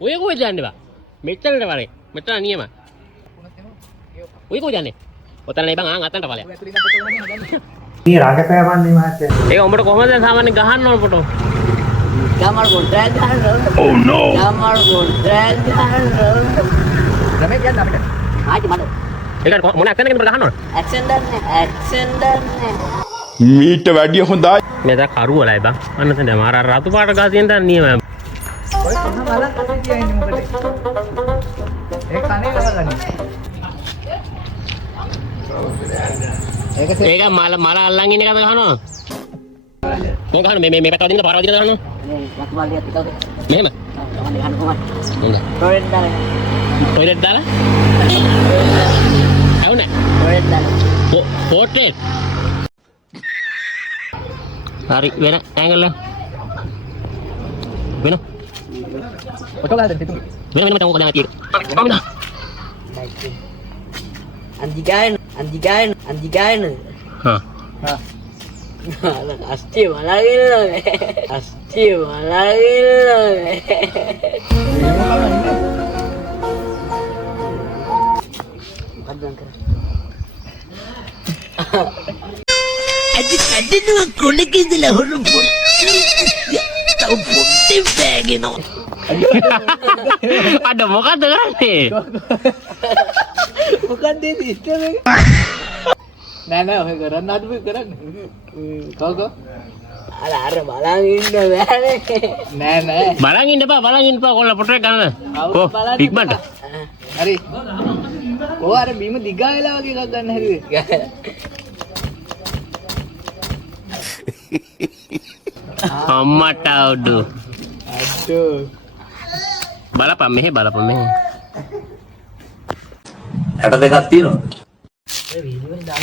ඔය කොහෙද යන්නේ බා? මෙච්චරට වරේ. මෙතන නියම. ඔය කොහෙද යන්නේ? ඔතන නේ බං අතන්ට ඵලයක්. මේ රඟපෑවන්නේ මහත්තයා. ඒක උඹට කොහමද සාමාන්‍ය ගහන්න ඕන photo? Gamar kontrak kan? Oh no. Gamar kontrak kan? ළමයි කියන්න අපිට. ආයි මඩ. ඒක මොන ඇක්ෂන් එකකින්ද ගහන්න ඕන? Action දන්නේ. Action දන්නේ. මීට වැඩිය හොඳයි. මේ දා කරුවලයි බං. අන්න තැන මාර රතු පාට ගහ තියෙන තැන නියමයි. ඔය කොහම බලන් කතා කියන්නේ මොකද? ඒ කනේ ගහගන්නේ. ඒක මල අල්ලන් ඉන්න එකද ගහනවා? මොකද ගහන්නේ මේ පැත්ත වදින්න පාර වදින්න ගහනවා? Nih, aku mau lihat itu. මෙහෙම. Kamu lihat kuat. හොඳයි. Toilet dah. ටොයිලට් දාලා? අවුනේ. Toilet dah. පෝට්‍රේට්. හරි වෙන ඇන්ගල් එක. වෙන. ඔතෝ ගහලා දෙන්න. වෙන මට මොකද නැති එක. කොහොමද? Anjikan. හා. හා. Pasti malah gitu. Pasti malah gitu. Ada dua kulit itu lah huruf pun. Tahu putih begini. අඩ මොකක්ද කරන්නේ? මොකක්ද මේ සිස්ටම් එක? නෑ නෑ ඔය කරන්න අඩුයි කරන්න. කවකෝ? Ada malah gitu dah. නෑ නෑ. බලන් ඉන්න එපා කොල්ල පොට්‍රේට් ගන්න. කො ඉක්මනට. හරි. කො අර බීම දිගා වෙලා වගේ එකක් ගන්න හැදුවේ. අම්මට අවුඩු. අඩෝ. බලපන් මෙහෙ. හැට දෙකක් තියෙනවා. Video dah